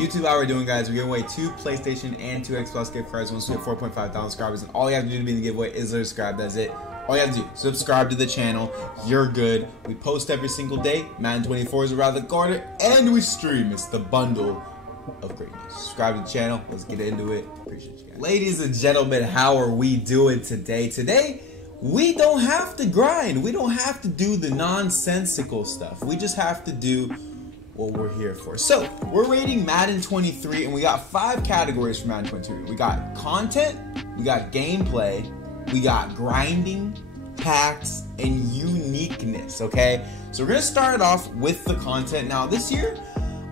YouTube, how we're doing, guys. We're giving away 2 PlayStation and 2 Xbox gift cards once we have 4.5 thousand subscribers, and all you have to do to be in the giveaway is subscribe. That's it. All you have to do, subscribe to the channel. You're good. We post every single day. Madden 24 is around the corner, and we stream. It's the bundle of greatness. Subscribe to the channel. Let's get into it. Appreciate you guys. Ladies and gentlemen, how are we doing today? Today, we don't have to grind. We don't have to do the nonsensical stuff. We just have to do what we're here for. So, we're rating Madden 23, and we got 5 categories for Madden 23. We got content, we got gameplay, we got grinding, packs, and uniqueness, okay? So we're gonna start off with the content. Now, this year,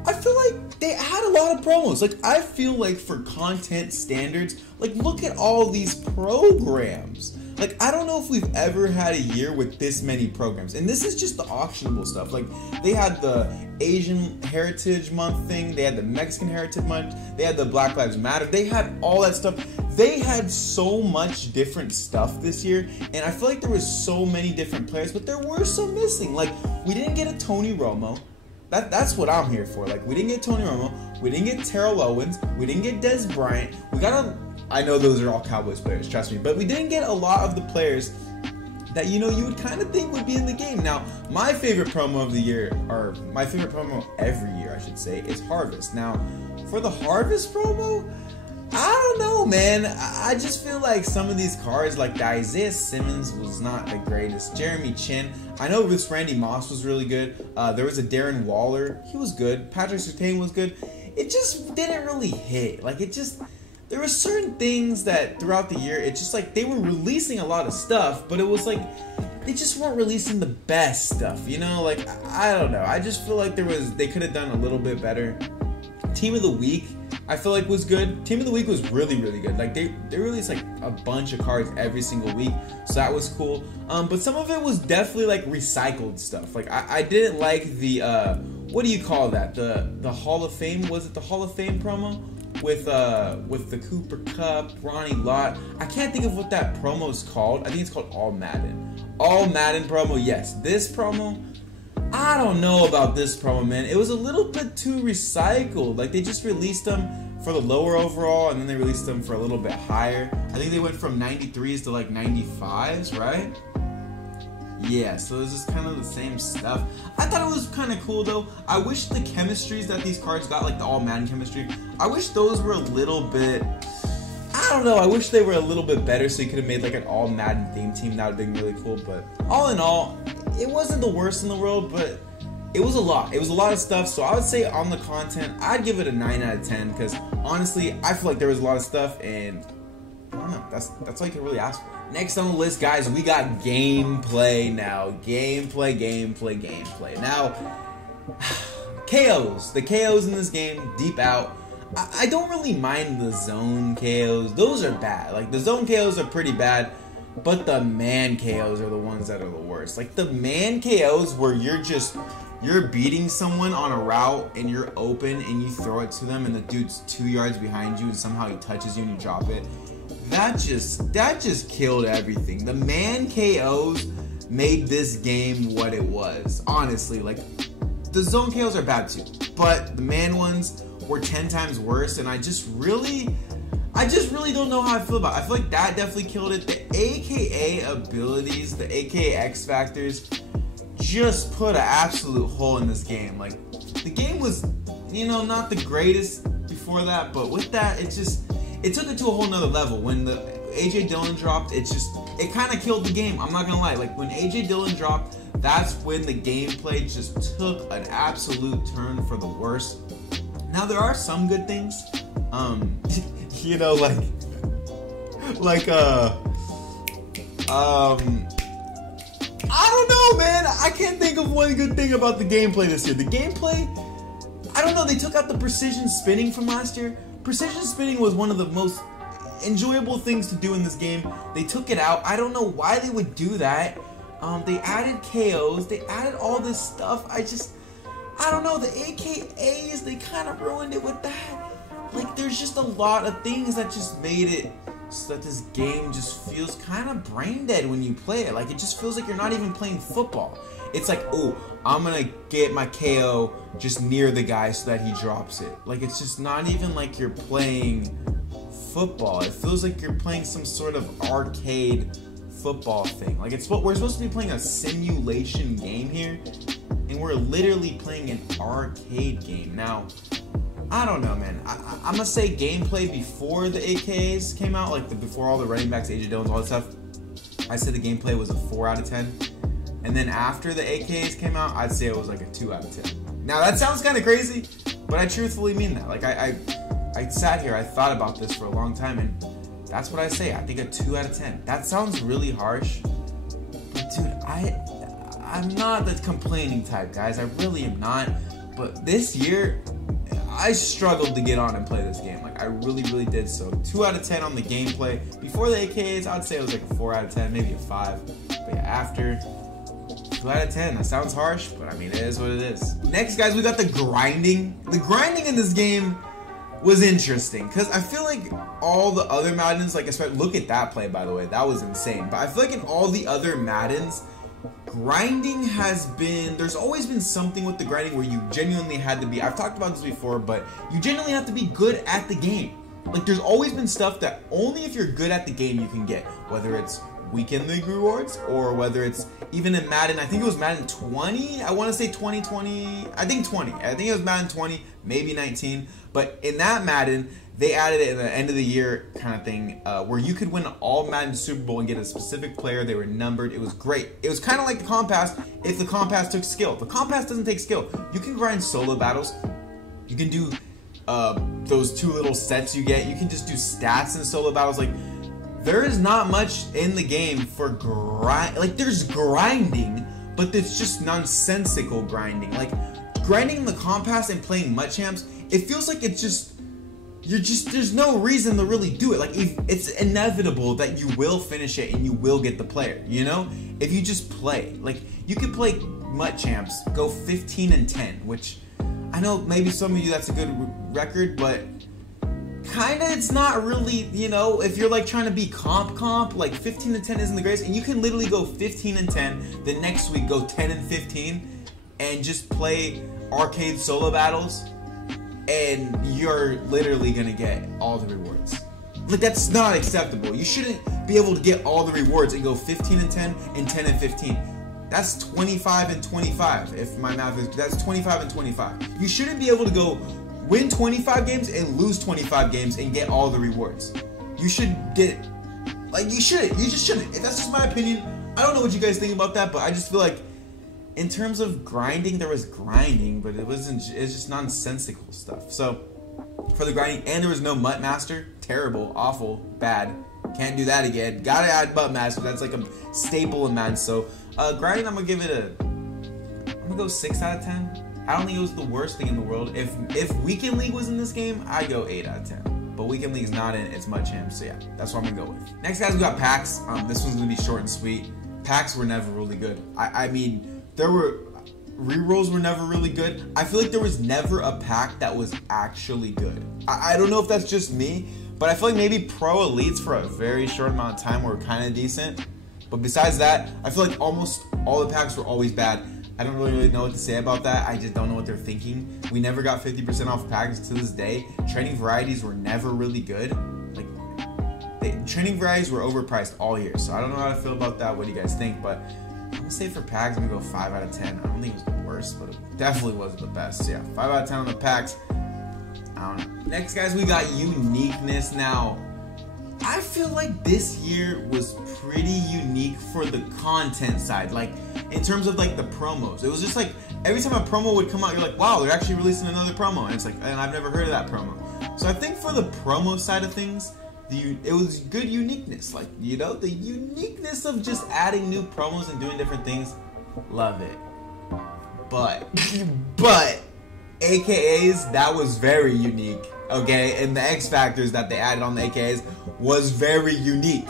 I feel like they had a lot of promos. Like, I feel like for content standards, like, look at all these programs. Like, I don't know if we've ever had a year with this many programs. And this is just the auctionable stuff. Like, they had the Asian Heritage Month thing. They had the Mexican Heritage Month. They had the Black Lives Matter. They had all that stuff. They had so much different stuff this year. And I feel like there was so many different players, but there were some missing. Like, we didn't get a Tony Romo. That's what I'm here for. Like, we didn't get Tony Romo. We didn't get Terrell Owens. We didn't get Des Bryant. We got a... I know those are all Cowboys players, trust me. But we didn't get a lot of the players that, you know, you would kind of think would be in the game. Now, my favorite promo of the year, or my favorite promo every year, I should say, is Harvest. Now, for the Harvest promo, I don't know, man. I just feel like some of these cards, like the Isaiah Simmons was not the greatest. Jeremy Chin, I know this Randy Moss was really good. There was a Darren Waller, he was good. Patrick Surtain was good. It just didn't really hit. Like, it just... There were certain things that throughout the year, it's just like they were releasing a lot of stuff, but it was like they just weren't releasing the best stuff, you know? Like, I don't know. I just feel like they could have done a little bit better. Team of the Week, I feel like was good. Team of the Week was really, really good. Like, they released like a bunch of cards every single week, so that was cool. But some of it was definitely like recycled stuff. Like, I didn't like the what do you call that? The Hall of Fame? Was it the Hall of Fame promo? With the Cooper Cup, Ronnie Lott. I can't think of what that promo is called. I think it's called All Madden. All Madden promo, yes. This promo, I don't know about this promo, man. It was a little bit too recycled. Like, they just released them for the lower overall, and then they released them for a little bit higher. I think they went from 93s to like 95s, right? Yeah, so it's just kind of the same stuff. I thought it was kind of cool, though. I wish the chemistries that these cards got, like the All Madden chemistry, I wish those were a little bit... I don't know, I wish they were a little bit better so you could have made like an All Madden theme team. That would have been really cool, but all in all, it wasn't the worst in the world, but it was a lot. It was a lot of stuff, so I would say on the content, I'd give it a 9 out of 10, because honestly, I feel like there was a lot of stuff, and I don't know, that's all you can really ask for. Next on the list, guys, we got gameplay now. Gameplay. Now, KOs. The KOs in this game, deep out. I don't really mind the zone KOs. Those are bad. Like, the zone KOs are pretty bad, but the man KOs are the ones that are the worst. Like, the man KOs where you're beating someone on a route and you're open and you throw it to them and the dude's 2 yards behind you and somehow he touches you and you drop it. That just killed everything. The man KOs made this game what it was. Honestly, like, the zone KOs are bad too, but the man ones were 10 times worse, and I just really don't know how I feel about it. I feel like that definitely killed it. The AKA abilities, the AKA X Factors, just put an absolute hole in this game. Like, the game was, you know, not the greatest before that, but with that, it took it to a whole nother level. When the AJ Dillon dropped, it kind of killed the game. I'm not gonna lie. Like, when AJ Dillon dropped, that's when the gameplay just took an absolute turn for the worst. Now, there are some good things. You know, I don't know, man. I can't think of one good thing about the gameplay this year. The gameplay, I don't know. They took out the precision spinning from last year. Precision spinning was one of the most enjoyable things to do in this game. They took it out. I don't know why they would do that. They added KOs. They added all this stuff. I don't know. The AKAs, they kind of ruined it with that. Like, there's just a lot of things that just made it so that this game just feels kind of brain dead when you play it. Like, it just feels like you're not even playing football. It's like, oh, I'm gonna get my KO just near the guy so that he drops it. Like, it's just not even like you're playing football. It feels like you're playing some sort of arcade football thing. Like, it's what we're supposed to be playing, a simulation game here, and we're literally playing an arcade game. Now, I don't know, man. I'm gonna say gameplay before the AKs came out, like before all the running backs, AJ Dillons, all that stuff, I said the gameplay was a 4 out of 10. And then after the AKs came out, I'd say it was like a 2 out of 10. Now that sounds kind of crazy, but I truthfully mean that. Like, I sat here, I thought about this for a long time, and that's what I say. I think a 2 out of 10. That sounds really harsh, but dude, I'm not the complaining type, guys. I really am not. But this year, I struggled to get on and play this game. Like, I really, really did. So 2 out of 10 on the gameplay. Before the AKs, I'd say it was like a 4 out of 10, maybe a 5. But yeah, after, 2 out of 10. That sounds harsh, but I mean, it is what it is. Next, guys, we got the grinding. The grinding in this game was interesting because I feel like all the other Maddens, like, look at that play, by the way. That was insane. But I feel like in all the other Maddens, grinding has been, there's always been something with the grinding where you genuinely had to be, I've talked about this before, but you genuinely have to be good at the game. Like, there's always been stuff that only if you're good at the game you can get, whether it's weekend league rewards or whether it's even in Madden. I think it was Madden 20. I want to say 2020. I think 20. I think it was Madden 20, maybe 19. But in that Madden, they added it in the end of the year kind of thing where you could win all Madden Super Bowl and get a specific player. They were numbered. It was great. It was kind of like the Compass if the Compass took skill. The Compass doesn't take skill. You can grind solo battles. You can do those 2 little sets you get. You can just do stats in solo battles. Like, there is not much in the game for grind. Like, there's grinding, but it's just nonsensical grinding. Like, grinding in the Compass and playing MUT Champs, it feels like it's just, there's no reason to really do it. Like, if it's inevitable that you will finish it and you will get the player, you know? If you just play. Like, you could play MUT Champs, go 15-10, which I know maybe some of you that's a good record, but kinda it's not really, you know, if you're like trying to be comp, like 15-10 isn't the greatest, and you can literally go 15-10, the next week go 10-15, and just play arcade solo battles, and you're literally gonna get all the rewards. Like, that's not acceptable. You shouldn't be able to get all the rewards and go 15-10 and 10-15. That's 25-25. If my math is, that's 25-25. You shouldn't be able to go win 25 games and lose 25 games and get all the rewards. You should get, like, you just shouldn't. That's just my opinion. I don't know what you guys think about that, but I just feel like in terms of grinding, there was grinding, but it's just nonsensical stuff. So for the grinding, and there was no MUT Master. Terrible, awful, bad. Can't do that again. Gotta add MUT Master. That's like a staple in Madden. So grinding, I'm gonna go 6 out of 10. I don't think it was the worst thing in the world. If Weekend League was in this game, I'd go 8 out of 10. But Weekend League's not in it, it's MUT Champs, so yeah, that's what I'm gonna go with. Next, guys, we got packs. This one's gonna be short and sweet. Packs were never really good. I mean, there were, rerolls were never really good. I feel like there was never a pack that was actually good. I don't know if that's just me, but I feel like maybe Pro Elites for a very short amount of time were kind of decent. But besides that, I feel like almost all the packs were always bad. I don't really know what to say about that. I just don't know what they're thinking. We never got 50% off packs to this day. Training varieties were never really good. Like, training varieties were overpriced all year. So I don't know how to feel about that. What do you guys think? But I'm gonna say for packs, I'm gonna go 5 out of 10. I don't think it was the worst, but it definitely wasn't the best. So yeah, 5 out of 10 on the packs. I don't know. Next, guys, we got Uniqueness. Now, I feel like this year was pretty unique for the content side. Like, in terms of like the promos, it was just like every time a promo would come out, you're like, wow, they're actually releasing another promo, and it's like, and I've never heard of that promo. So I think for the promo side of things, it was good uniqueness. Like, you know, the uniqueness of just adding new promos and doing different things. Love it. But AKAs, that was very unique. Okay, and the X Factors that they added on the AKAs was very unique.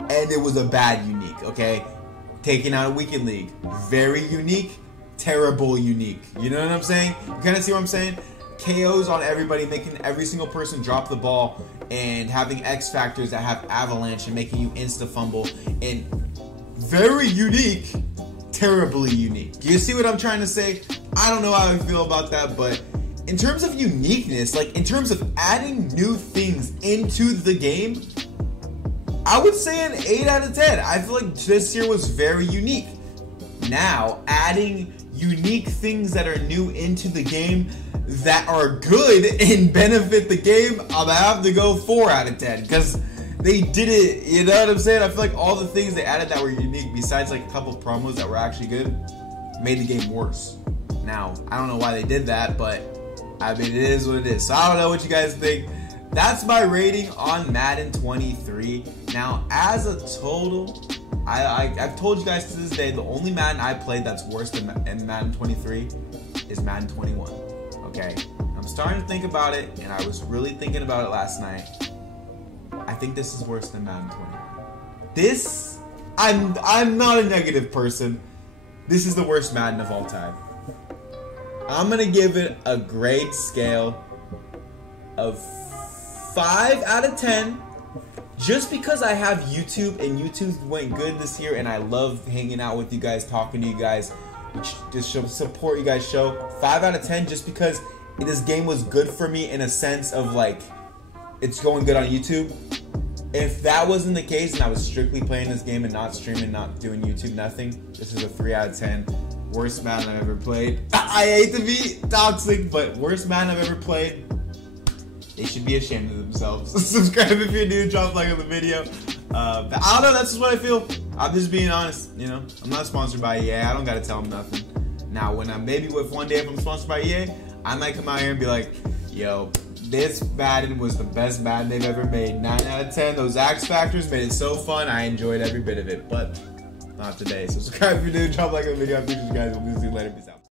And it was a bad unique, okay? Taking out a Weekend League. Very unique, terrible unique. You know what I'm saying? You kind of see what I'm saying? KOs on everybody, making every single person drop the ball, and having X Factors that have avalanche and making you insta-fumble. And very unique, terribly unique. You see what I'm trying to say? I don't know how I feel about that, but in terms of uniqueness, like in terms of adding new things into the game, I would say an 8 out of 10. I feel like this year was very unique. Now, adding unique things that are new into the game that are good and benefit the game, I'm gonna have to go 4 out of 10 because they did it, you know what I'm saying? I feel like all the things they added that were unique, besides like a couple promos that were actually good, made the game worse. Now, I don't know why they did that, but I mean, it is what it is. So I don't know what you guys think. That's my rating on Madden 23. Now, as a total, I've told you guys to this day, the only Madden I played that's worse than Madden 23 is Madden 21. Okay? I'm starting to think about it, and I was really thinking about it last night. I think this is worse than Madden 21. This, I'm not a negative person. This is the worst Madden of all time. I'm gonna give it a grade scale of 5 out of 10. Just because I have YouTube and YouTube went good this year and I love hanging out with you guys, talking to you guys, just support you guys show. 5 out of 10 just because this game was good for me in a sense of like, it's going good on YouTube. If that wasn't the case and I was strictly playing this game and not streaming, not doing YouTube, nothing, this is a 3 out of 10. Worst Madden I've ever played. I hate to be toxic, but worst Madden I've ever played. They should be ashamed of themselves. Subscribe if you're new, drop a like on the video. I don't know, that's just what I feel. I'm just being honest, you know. I'm not sponsored by EA, I don't gotta tell them nothing. Now, when I'm maybe with one day if I'm sponsored by EA, I might come out here and be like, yo, this Madden was the best Madden they've ever made. 9 out of 10, those X Factors made it so fun, I enjoyed every bit of it, but not today. So subscribe if you're new, drop a like on the video, I appreciate you guys, we'll see you later, peace out.